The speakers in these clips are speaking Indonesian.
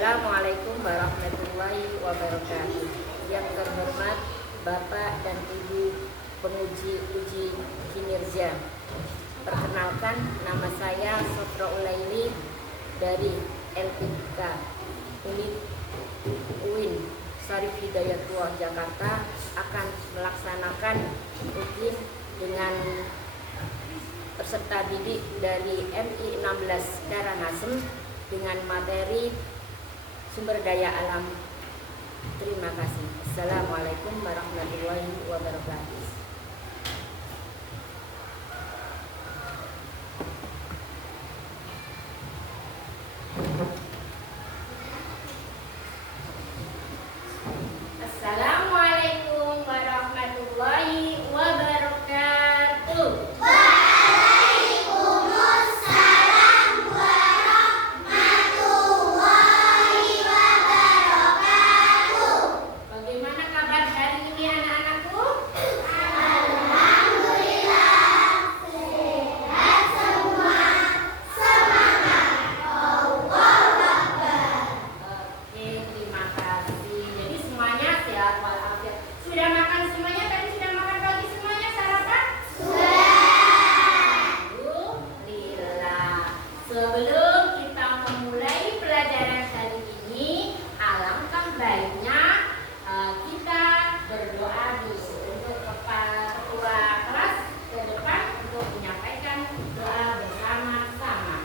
Assalamualaikum warahmatullahi wabarakatuh. Yang terhormat Bapak dan Ibu penguji uji kinerja. Perkenalkan, nama saya Sofra Ulaili dari LPK Unit UIN Syarif Hidayatullah Jakarta akan melaksanakan uji dengan peserta didik dari MI 16 Karangasem dengan materi sumber daya alam. Terima kasih. Assalamualaikum warahmatullahi wabarakatuh. Assalamualaikum warahmatullahi wabarakatuh. Bagaimana kabar hari ini anak-anakku? Oke, terima kasih. Jadi semuanya sehat walafiat. Sudah makan semuanya? Tadi sudah makan pagi semuanya sarapan? Alhamdulillah. Sebelum kita memulai pelajaran hari ini, alangkah baiknya kita berdoa dulu untuk ketua kelas ke depan untuk menyampaikan doa bersama-sama.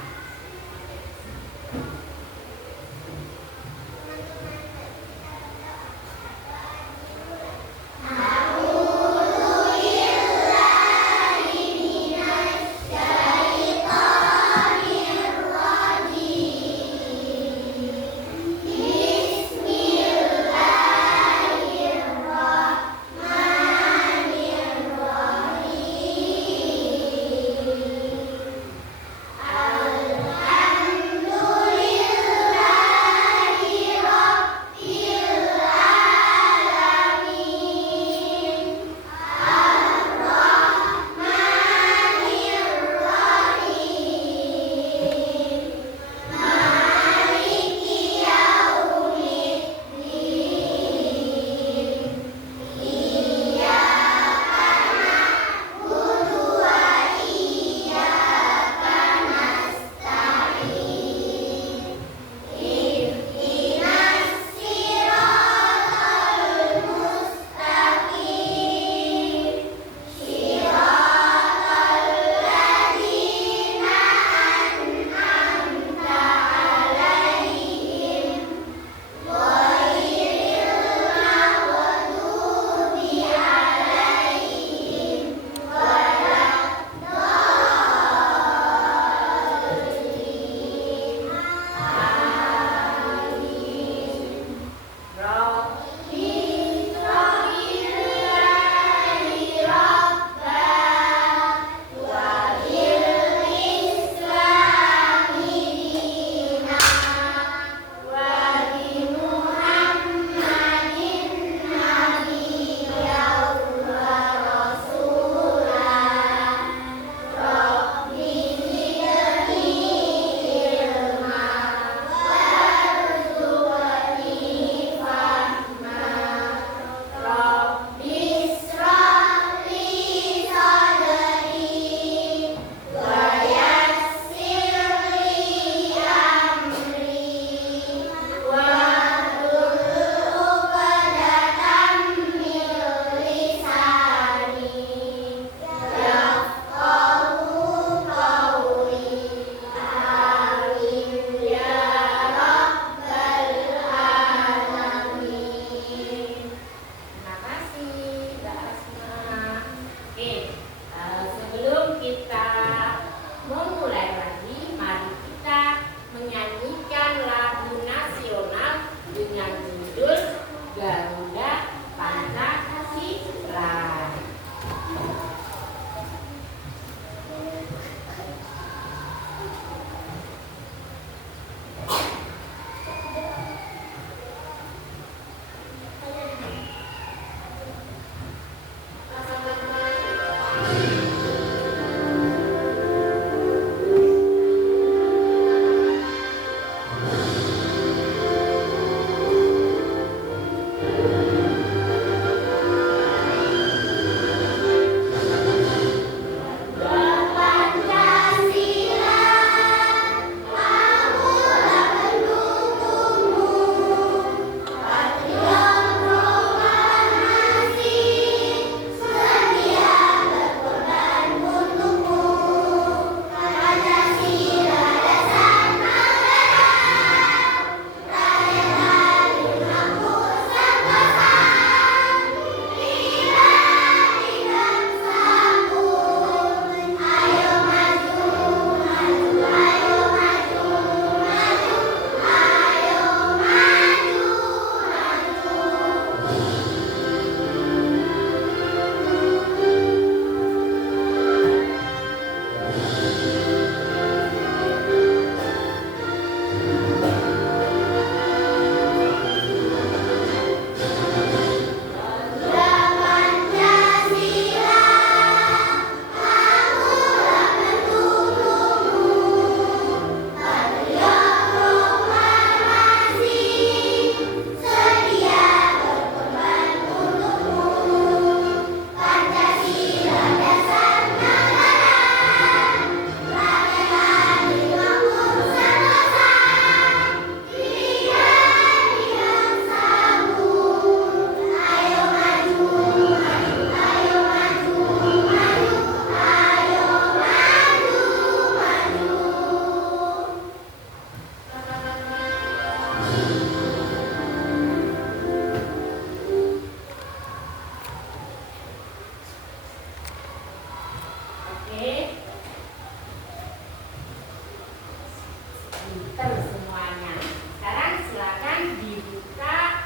Pinter semuanya. Sekarang silakan dibuka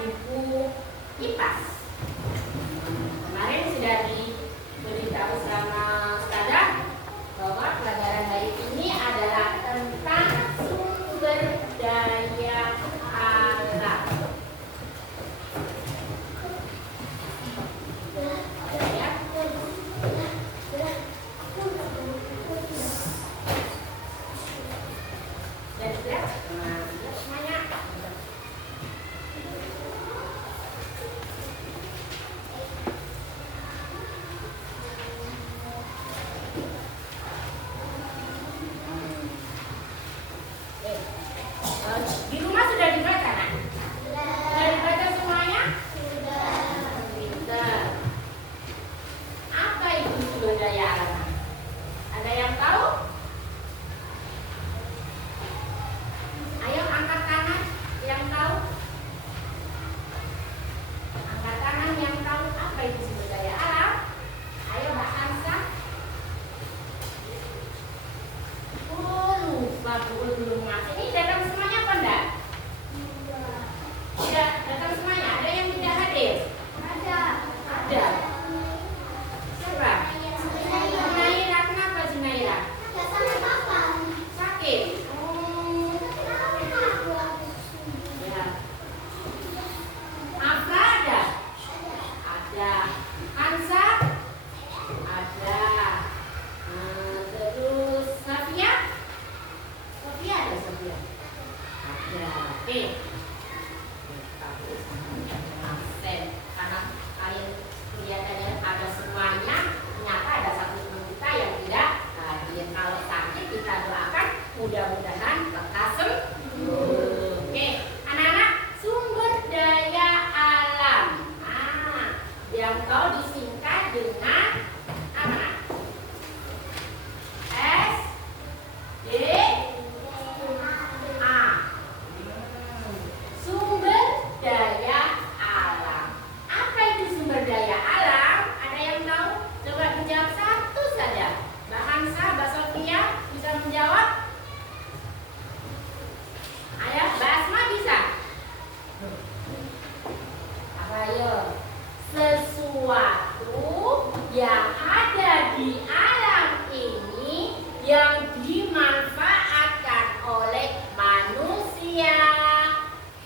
buku IPAS. Kemarin sudah diberitahu sama Ustazah bahwa pelajaran hari ini adalah tentang sumber daya alam. Di rumah sudah dibaca kan? Sudah dibaca semuanya? Sudah. Pinter. Apa itu sumber daya alam? Ada yang tahu? Ayo angkat tangan yang tahu. Angkat tangan yang tahu apa itu sumber daya alam. Ayo Mbak Hansa. Oh lupa Bu belum ngasih. Ini datang semuanya apa enggak? Tidak datang semuanya. Ada yang tidak hadir? Ada. Ada. Siapa? Junaira. Kenapa Junaira? Sakit. Ya. Afra ada? Ada. Hansa? Ada. Terus Safia? Sofia ada Sofia? Ada. Oke. Absen. Karena kalian kelihatannya ada semuanya, ternyata ada satu teman kita yang tidak hadir. Kalau sakit kita doakan mudah-mudahan lekas sembuh. Oke, anak-anak, sumber daya alam. Yang kau disingkat dengan apa? S D A. Sumber daya alam. Apa itu sumber daya alam? Ada yang tahu? Coba dijawab satu saja. Mbak Hansa, Mbak Sofia bisa menjawab? Ayo, Mbak Asma bisa? Apa ayo? Sesuatu yang ada di alam ini yang dimanfaatkan oleh manusia,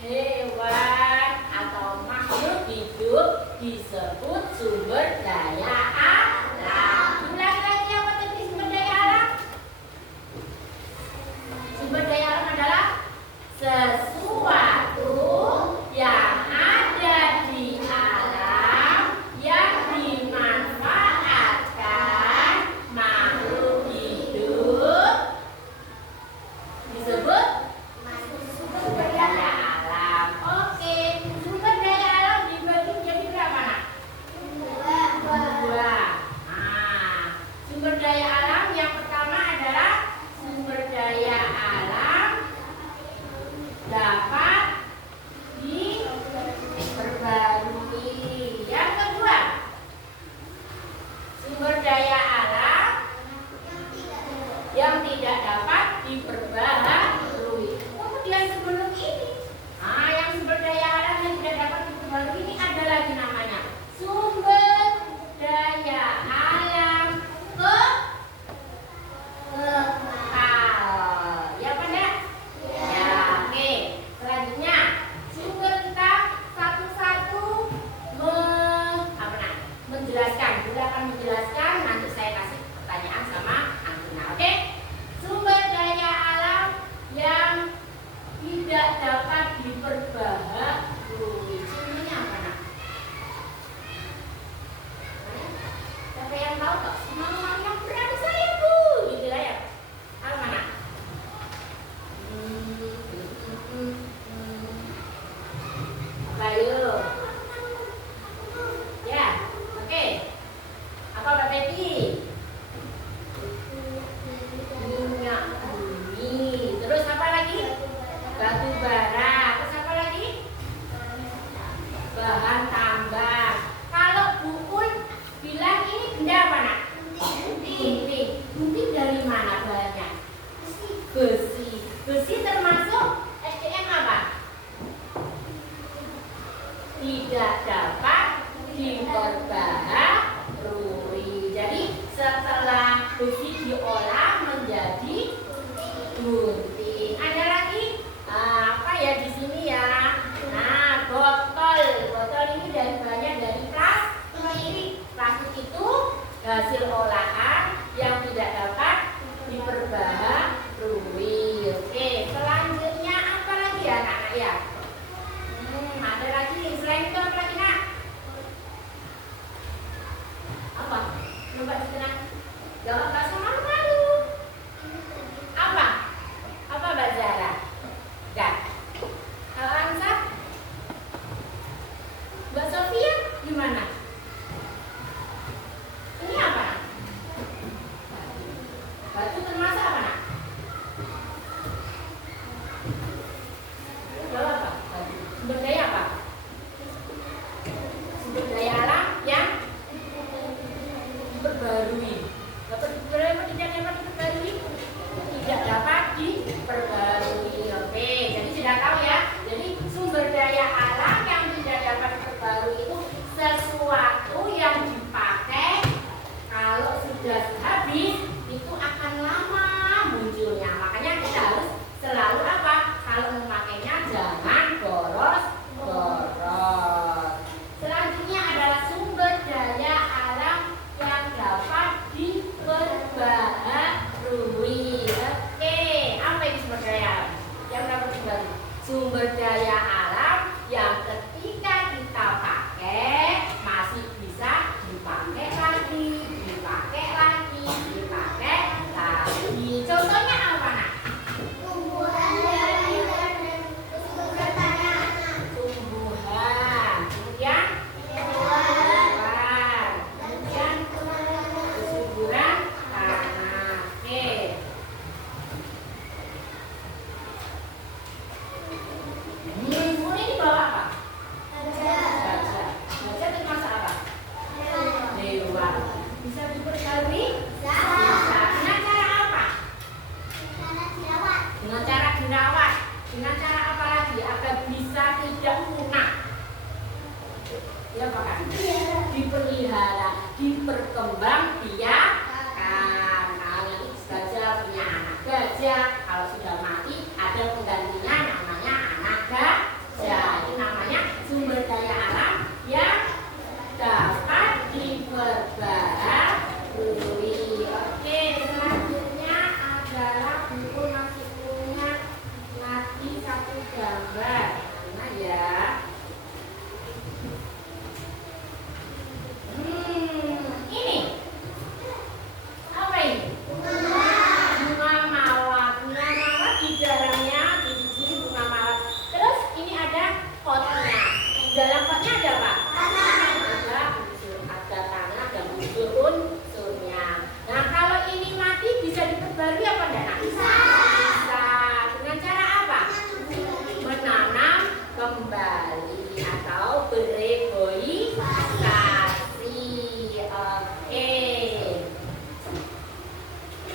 hewan, atau makhluk hidup disebut sumber daya alam. Ulang lagi apa tadi sumber daya alam? Sumber daya alam adalah sesuatu yang ada di alam yang dimanfaatkan makhluk hidup disebut sumber daya alam. Oke, sumber daya alam dibagi menjadi berapa nak? Dua. Sumber daya alam yang pertama adalah sumber daya alam dapat diperbarui. Yang kedua, sumber daya alam yang tidak dapat diperbarui. Kemudian sebelum ini, yang sumber daya alam yang tidak dapat diperbarui ini ada lagi namanya sumber daya alam kekal. Ya apa enggak? Ya, oke. Selanjutnya, sumber kita satu-satu menjelaskan. Bunda akan menjelaskan, nanti saya kasih pertanyaan sama Antuna. Oke? Sumber daya alam yang tidak dapat diperbarui. Contohnya apa nak? diolah menjadi gunting. Ada lagi apa ya di sini ya? Nah, botol. Botol ini dari bahannya dari plastik. Plastik itu hasil olahan yang tidak dapat diperbaharui. Oke, selanjutnya apa lagi ya anak-anak ya? Ada lagi selain itu apa lagi nak? Apa? Coba ditenang. Jawab nggak usah malu-malu. Apa? Apa Mbak Zara? Enggak. Kalau Ansar? Mbak Sofia gimana? Ini apa? Batu termasuk apa nak? Jawab apa? Sumber daya apa? Sumber daya alam yang diperbarui. Dapat diperbarui apa tidak dapat diperbarui? Tidak dapat diperbarui. Oke, jadi sudah tahu ya. Jadi sumber daya alam yang tidak dapat diperbarui itu sesuatu yang dipakai kalau sudah habis itu akan lama munculnya. Makanya kita harus selalu apa? Kalau memakainya jangan boros-boros. Selanjutnya adalah sumber daya alam yang dapat diperbaharui. Oke, apa itu sumber daya alam yang dapat diperbaharui? Sumber daya alam yang ketika kita pakai masih bisa dipakai lagi, dipakai lagi, dipakai lagi. Contohnya apa nak? Tumbuhan, kemudian kemudian kesuburan tanah. Oke. Ini dibawa apa? Gajah. Gajah termasuk apa? Dewa. Bisa diperbarui? Bisa. Dengan cara apa? Dengan cara dirawat. Dengan cara apa lagi agar bisa tidak punah? Ya Pak kan? Dipelihara, diperkembang biakan. Nah, nanti gajah punya anak gajah. Kalau sudah mati ada penggantinya namanya anak gajah. Itu namanya sumber daya alam yang dapat diperbarui. Oke, selanjutnya adalah buku masih punya lagi satu gambar. Mana ya? Ini apa ini? Bunga mawar. Bunga mawar di dalamnya di sini bunga mawar. Terus ini ada potnya. Di dalam potnya ada apa? Ada unsur, ada tanah dan unsur-unsurnya. Nah, kalau ini mati bisa diperbarui apa enggak? Bisa. Bisa. Dengan cara apa? Menanam kembali atau bereboisasi. Oke.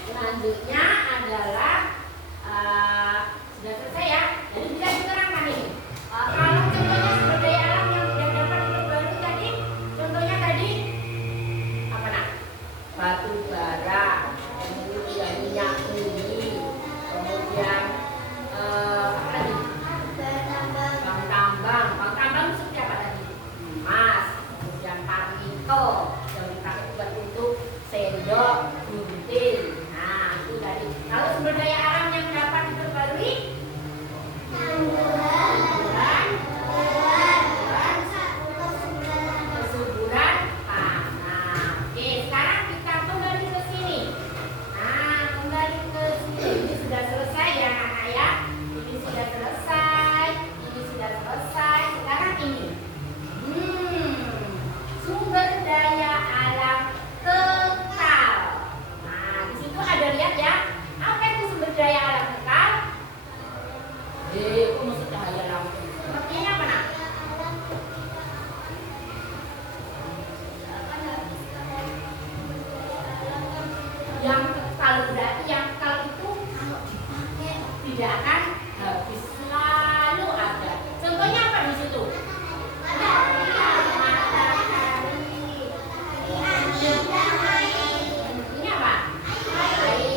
Selanjutnya adalah sudah selesai ya. Jadi bisa diterangkan ini. Kalau contohnya sumber daya alam yang tidak dapat diperbarui tadi, contohnya tadi apa nak? Batu bara, kemudian minyak bumi, kemudian apa lagi? Bang tambang. Bang tambang seperti apa tadi? Emas, kemudian parmito yang dipakai buat untuk sendok, gunting. Nah, itu tadi. Kalau sumber daya alam yang dapat diperbarui, kesuburan tanah. Oke, sekarang kita kembali ke sini. Nah, kembali ke sini. Ini sudah selesai ya anak ya. Ini sudah selesai. Ini sudah selesai. Sekarang ini. Sumber daya alam kekal. Nah, di situ ada lihat ya. Apa itu sumber daya alam kekal? Itu maksud cahaya lampu. Sepertinya apa nak? Yang kekal berarti yang kekal itu kalau dipakai tidak akan habis, selalu ada. Contohnya apa di situ? Matahari. Ini apa? Air.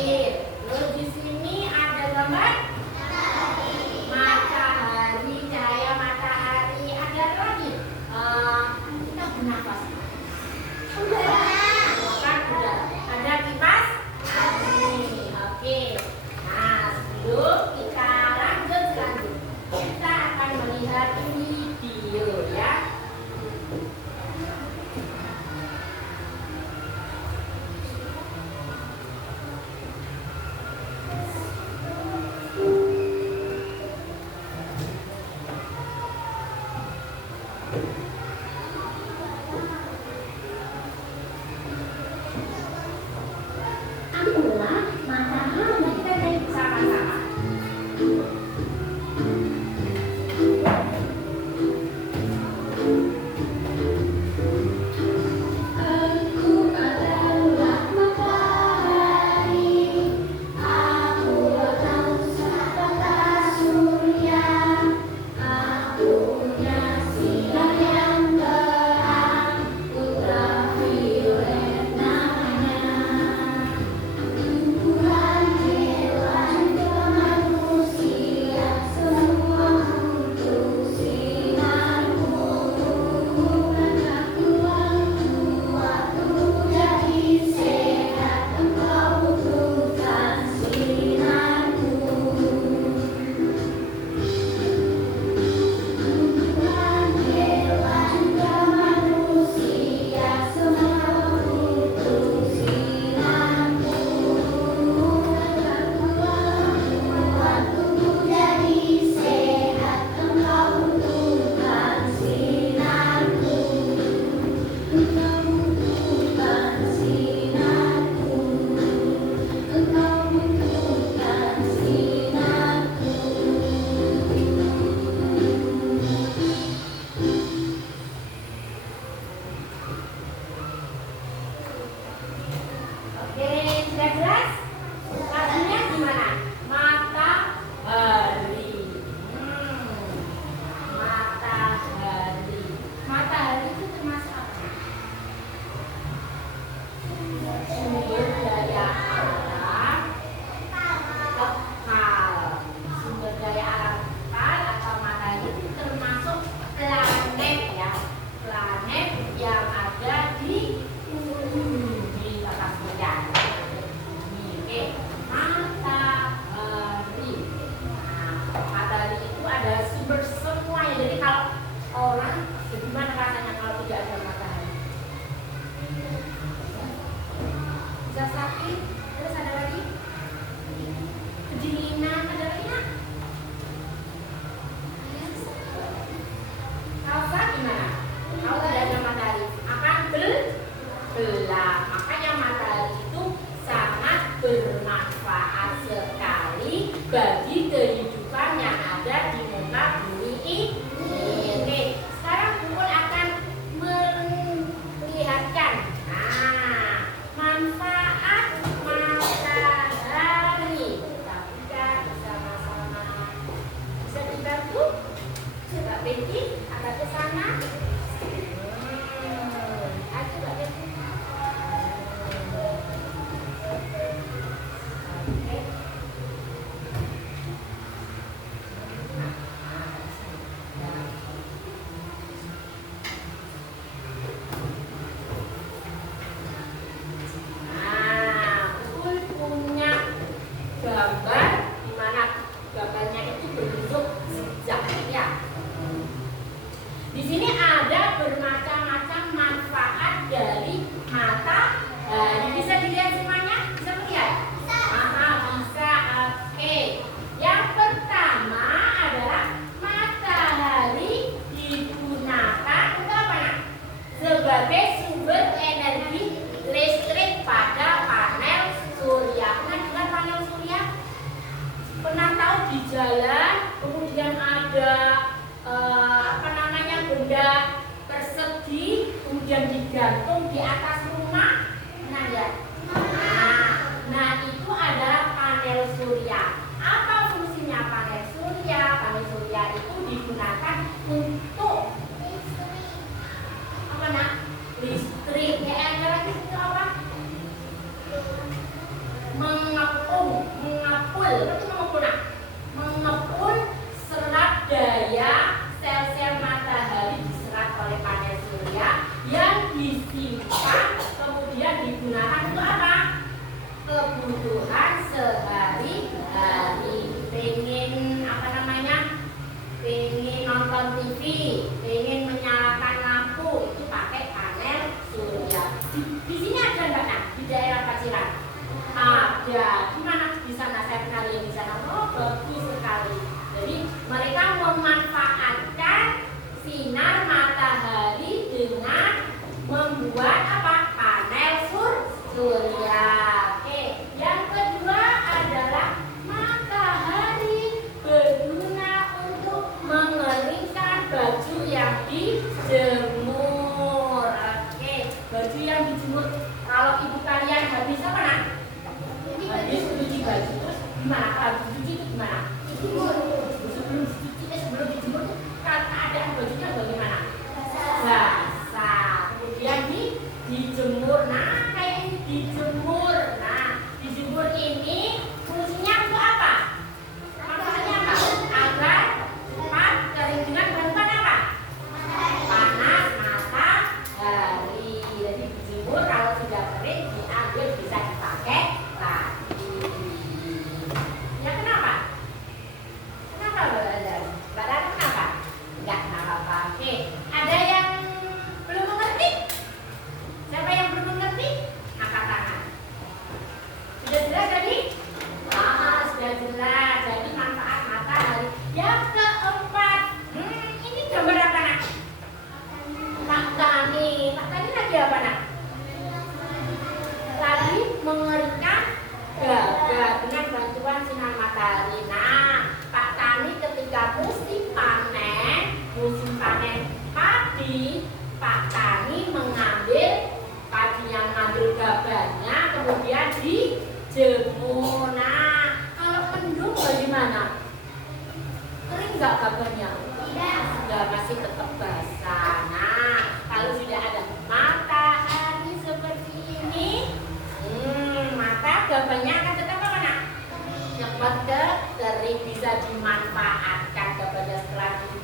bermanfaat sekali bagi kehidupan yang ada di muka bumi ini. Oke, sekarang Bun akan melihatkan manfaat matahari. Kita buka bersama-sama. Bisa dibantu? Coba Betty agak ke sana. Ayo Mbak Betty. Gambar di mana gambarnya itu berbentuk zigzag ya. Di sini ada bermacam-macam manfaat dari matahari. Bisa dilihat semuanya? Bisa melihat? Bisa. Oke. Yang pertama adalah matahari digunakan untuk apa? Sebagai sumber energi listrik pada panel surya. Pernah tahu di jalan kemudian ada benda persegi kemudian digantung di atas rumah, nah ya. Nah itu adalah panel surya. Apa fungsinya panel surya? Panel surya itu digunakan untuk apa nak? Listrik. Ya ada lagi itu apa? Mengepul serat daya sel-sel matahari diserap oleh panel surya yang disimpan kemudian digunakan untuk apa? Kebutuhan sehari-hari. Pengen nonton TV, pengen menyalakan lampu, itu pakai panel surya. Di sini ada enggak nak? Di daerah Paciran ada. Di mana? Di sana saya kenal yang di sana. Oh bagus sekali. Jadi mereka memanfaatkan sinar matahari dengan membuat apa? Panel surya. Oke. Yang kedua adalah matahari berguna untuk mengeringkan baju yang dijemur. Oke. Baju yang dijemur. Kalau ibu kalian habis apa nak? Habis cuci baju terus gimana? Kalau dicuci itu gimana? Dijemur. Sebelum dijemur tuh keadaan bajunya bagaimana? Basah. Kemudian dijemur. Nah kayak ini dijemur. Nah dijemur ini fungsinya untuk apa? Maksudnya apa? Agar cepat kering dengan bantuan apa? Panas matahari. Jadi dijemur kalau sudah kering diambil bisa dipakai lagi. Ya kenapa? Kenapa Mbak Dara kenapa? Enggak kenapa-apa. Oke, ada yang belum mengerti? Siapa yang belum mengerti? Angkat tangan. Sudah jelas tadi? Sudah jelas. Jadi manfaat matahari. Yang keempat, ini gambar apa nak? Pak Tani lagi apa nak? Lagi mengeringkan gabah dengan bantuan sinar matahari. Nah, Pak Tani ketika musim panen padi, Pak Tani mengambil padi yang mengambil gabahnya kemudian dijemur. Nah, kalau mendung bagaimana? Kering nggak gabahnya? Tidak, sudah masih tetap basah. Nah, kalau sudah ada matahari seperti ini, maka gabahnya akan tetap apa nak? Cepat kering, bisa dimanfaatkan gabahnya setelah kering.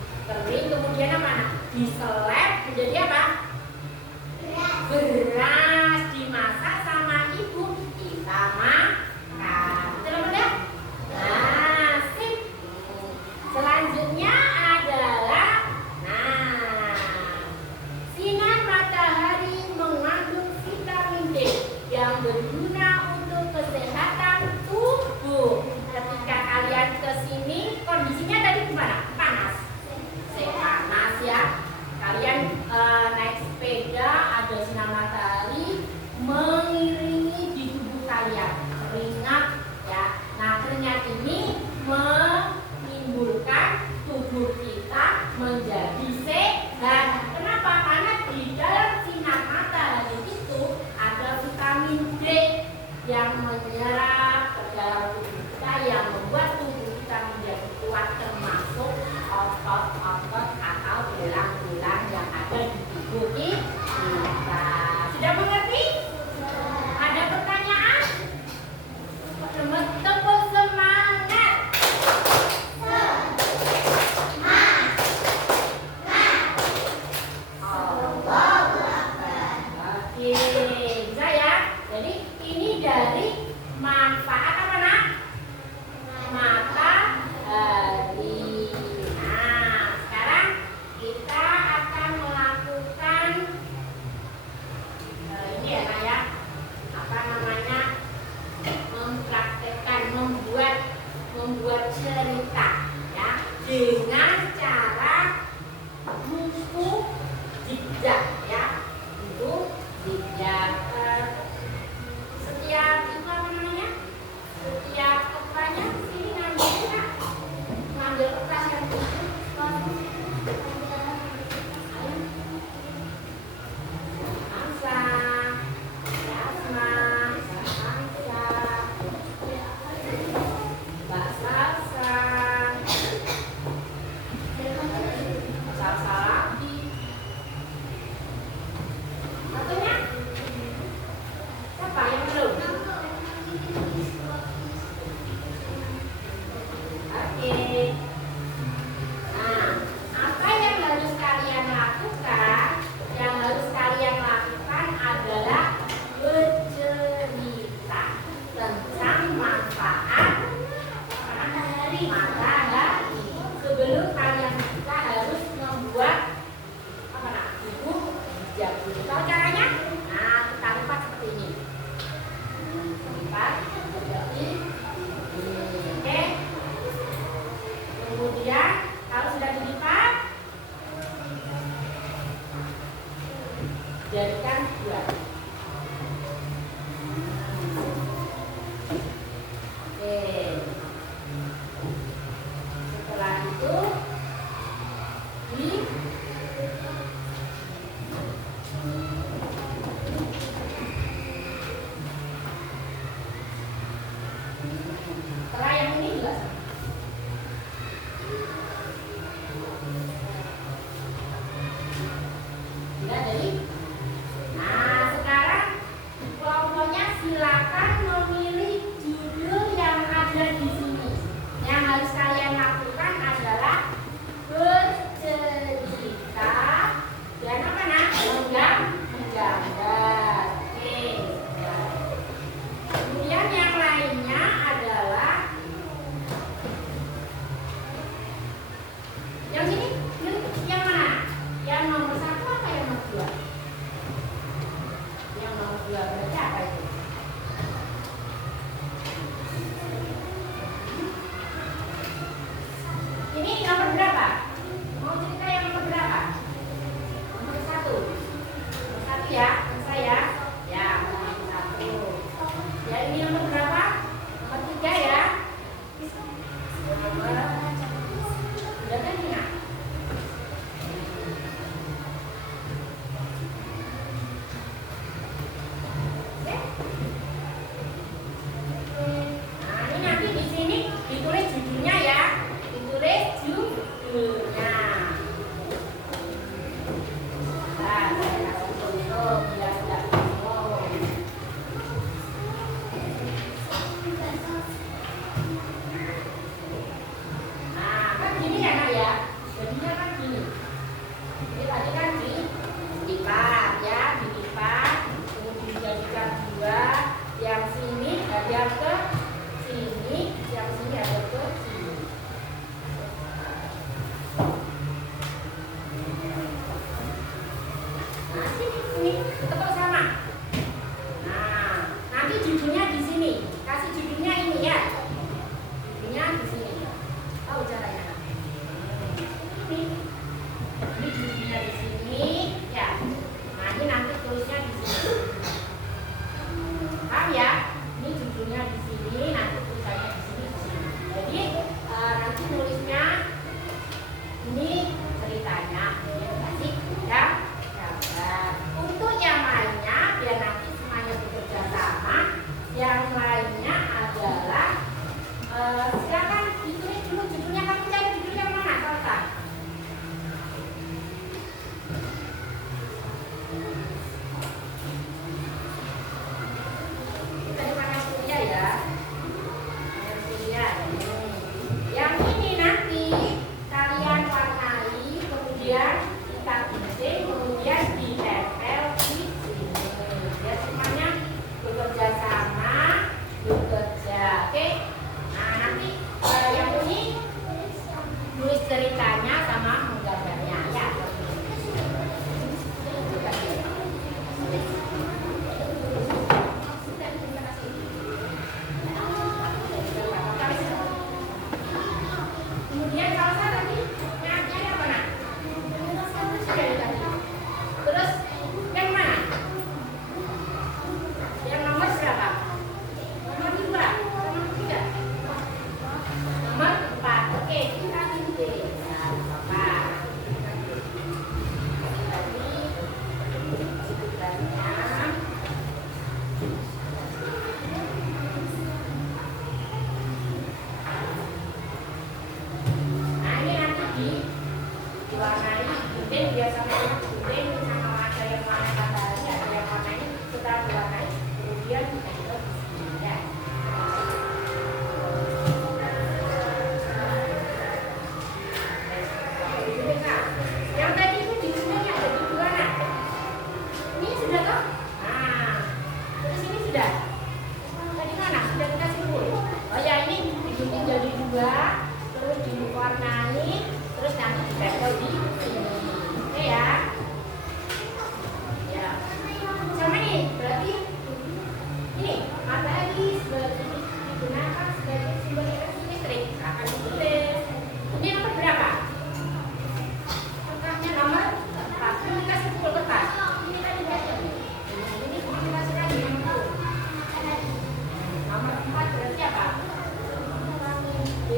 Kemudian apa nak? Diseleb menjadi apa? Beras, dimasak sama ibu kita makan. Betul ya? Nah, sip. Selanjutnya adalah sinar matahari mengandung vitamin D yang berguna untuk kesehatan tubuh. Ketika kalian kesini, kondisinya tadi gimana? Panas. Panas ya. Kalian naik sepeda, ada sinar matahari, matahari. Sebelum kalian kita harus membuat apa nak? Buku hijab. Tahu caranya? Nah, kita lipat seperti ini. Lipat seperti ini. Oke. Kemudian kalau sudah dilipat, jadikan dua. Oke. Setelah itu setelah yang ini juga sama. Sudah jadi. Nah, sekarang kelompoknya silakan memilih judul yang ada di sini. Yang harus kalian lakukan adalah bercerita dan apa nak? Menggambar. Oke. Kemudian yang lainnya adalah yang sini. Yang mana? Yang nomor 1 apa yang nomor 2? Yang nomor 2 berarti apa itu? Ini nomor berapa? Mau cerita yang nomor berapa? Nomor 1. Nomor 1 ya, saya. Ya, nomor 1. Ya, ini nomor berapa? Nomor 3 ya. Nomor udah kan ingat? Nah, ini nanti di sini ditulis judulnya ya. Ditulis judulnya. Nah, saya kasih contoh biar tidak bingung. Nah, kan gini ya nak ya. Jadinya kan gini. Ini tadi kan dilipat ya, dilipat. Kemudian dijadikan dua. Yang sini ada ke sini, yang sini ada ke sini. Nah, sini tetap sama. Nah, nanti judulnya di sini. Kasih judulnya ini ya. Judulnya di sini. Tahu caranya? Ini judulnya di sini ya. Nah, ini nanti tulisnya di sini. Paham ya? Ini judulnya di sini, nanti tulisannya di sini, di sini. Jadi nanti nulisnya ini ceritanya, ini kasih gambar. Untuk yang lainnya biar nanti semuanya bekerja sama. Yang lainnya adalah silakan ditulis dulu judulnya. Kamu cari judul yang mana? Selesai. Kita di mana kuliah ya? Kuliah. Yang ini nanti kalian warnai, kemudian kita gunting, kemudian ditempel di sini. Biar semuanya bekerja sama, bekerja. Oke. Nah, nanti ini jadi dua, terus diwarnai, terus nanti ditempel di sini. Oke ya. Ya. Sama nih, berarti ini matahari digunakan sebagai sumber energi listrik. Akan ditulis. Ini nomor berapa? Kertasnya nomor 4. Ini dikasih pukul kertas. Ini tadi baca. Ini dikasih lagi nomor 4 berarti apa? D.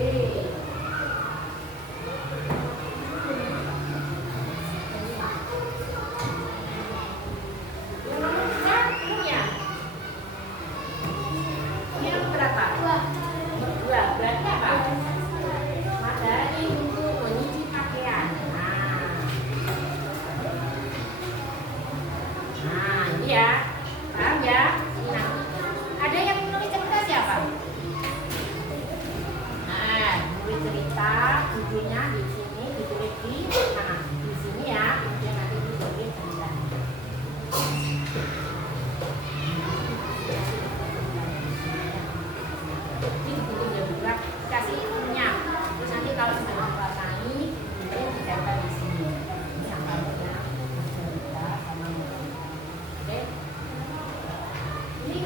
Judulnya di sini ditulis di sini ya, kemudian nanti ditulis dengan ini bukunya juga kasih minyak, terus nanti kalau sudah diwarnai kemudian ditempel di sini. Ini yang kalanya cerita sama oke. Ini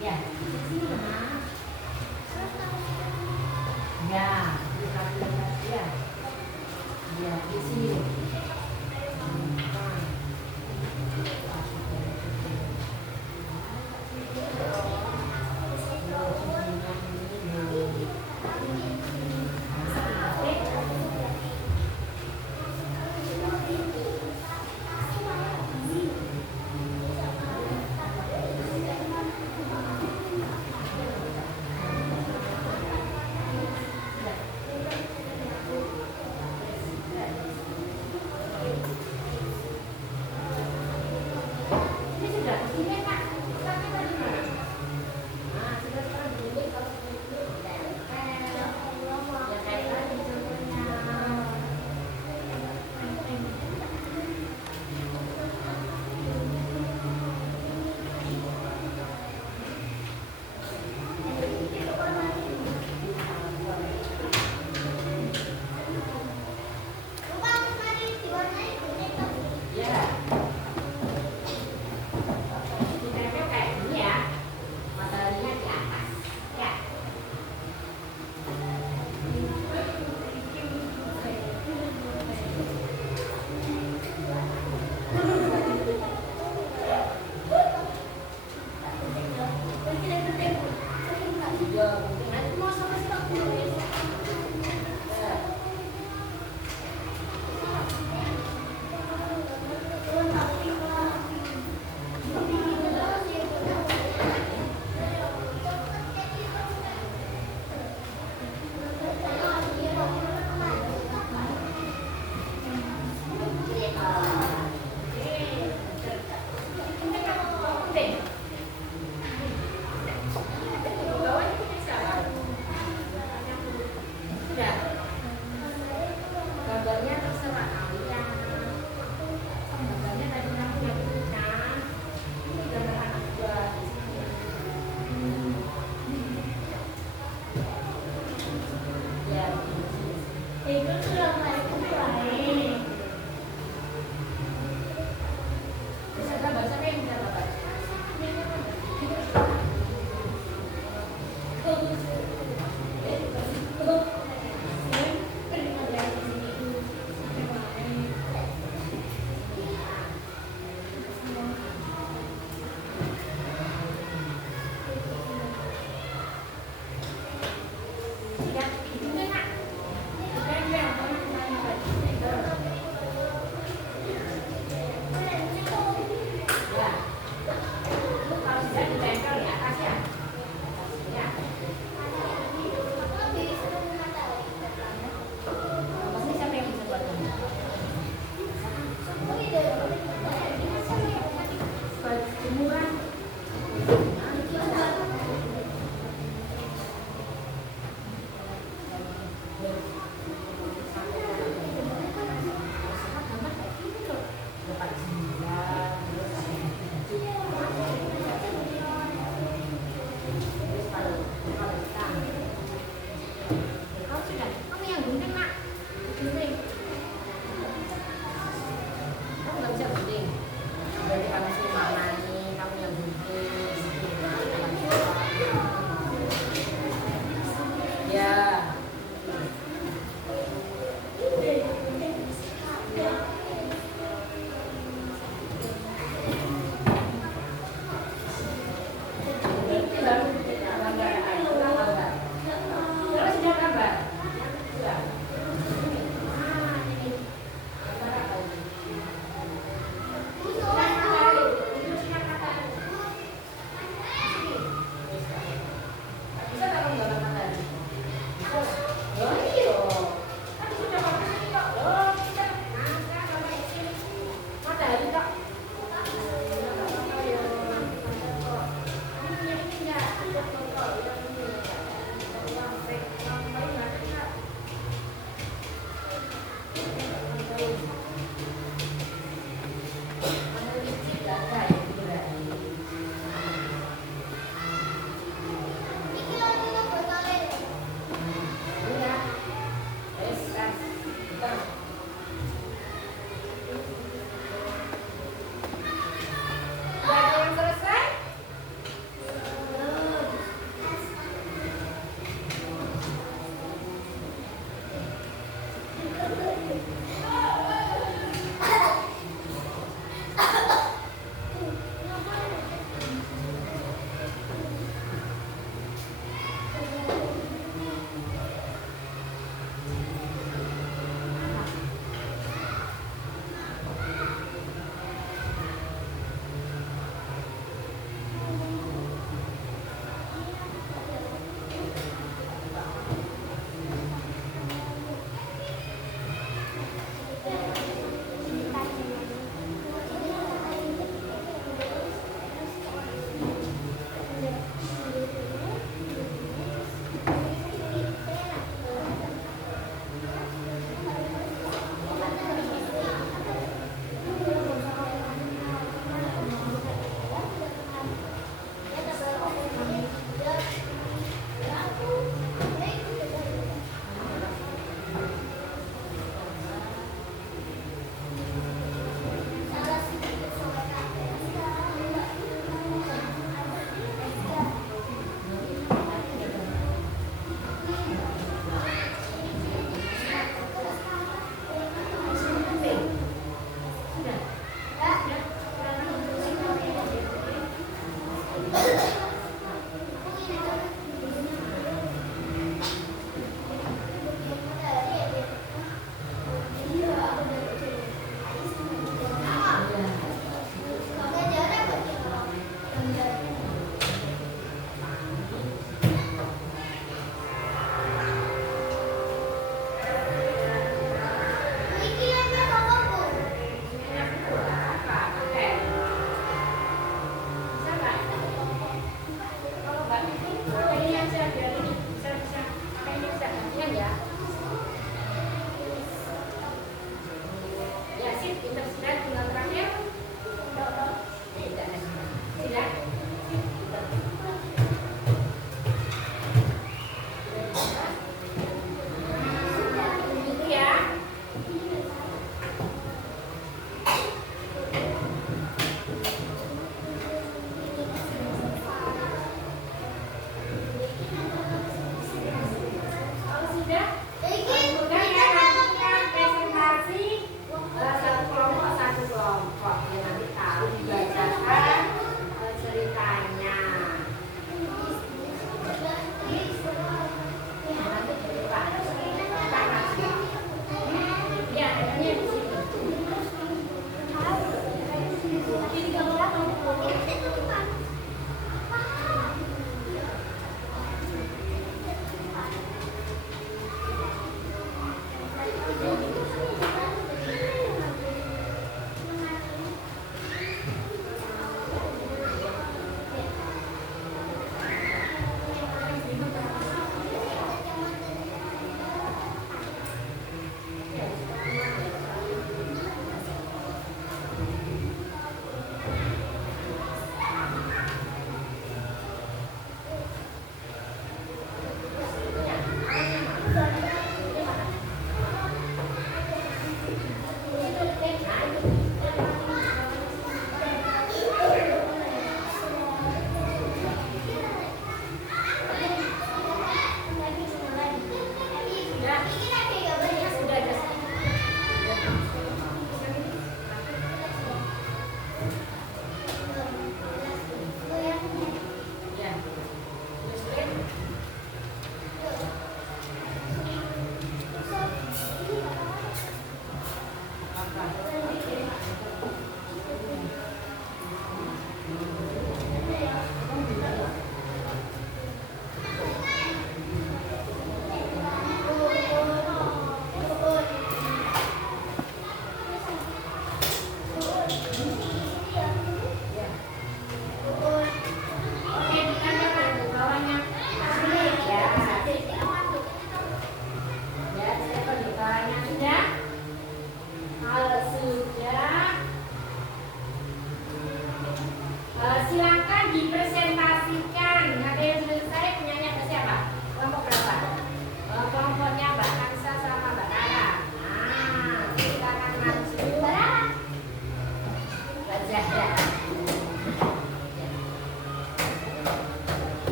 Ya, di sini Mas. Ya, ya, ya, di sini.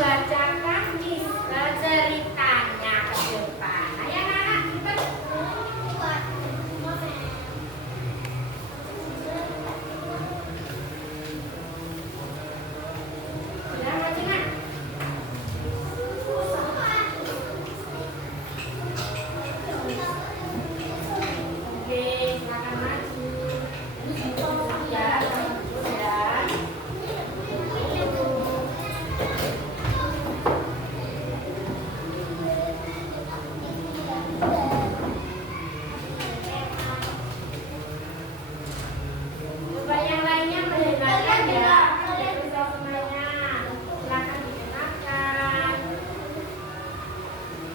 membacakan ceritanya ke depan. Ayo anak-anak, kita sudah maju nak? Oke, silakan maju. Ya, sudah. Coba yang lainnya mendengarkan ya. Ada tulisan semuanya. Silakan didengarkan.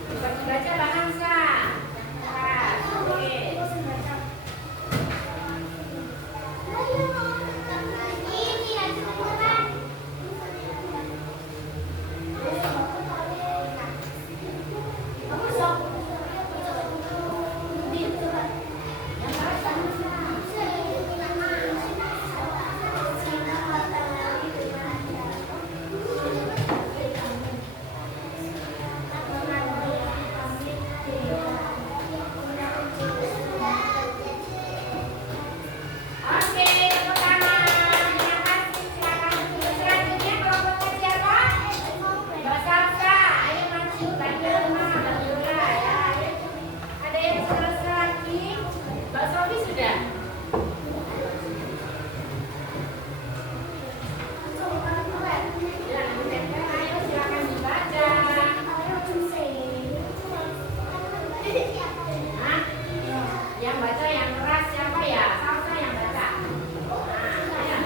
Bisa dibaca Mbak Hamsa. Oke. Oke, tepuk tangan. Terima kasih. Silakan duduk. Selanjutnya kelompoknya siapa? Mbak Safsa. Ayo maju. Bagi rumah, bagi rumah. Ya, ayo. Ada yang selesai lagi? Mbak Sofi sudah? Ya, ayo silakan dibaca. Hah? Yang baca yang keras siapa ya? Salsa yang baca. Nah, ayo.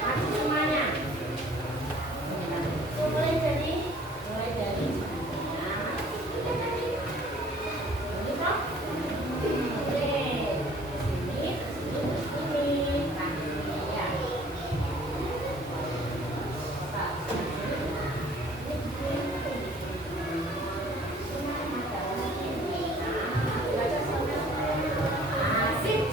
Maju semuanya. Mulai dari. Nah. Ini toh? Oke. Sini. Nah, ini ya. Asik.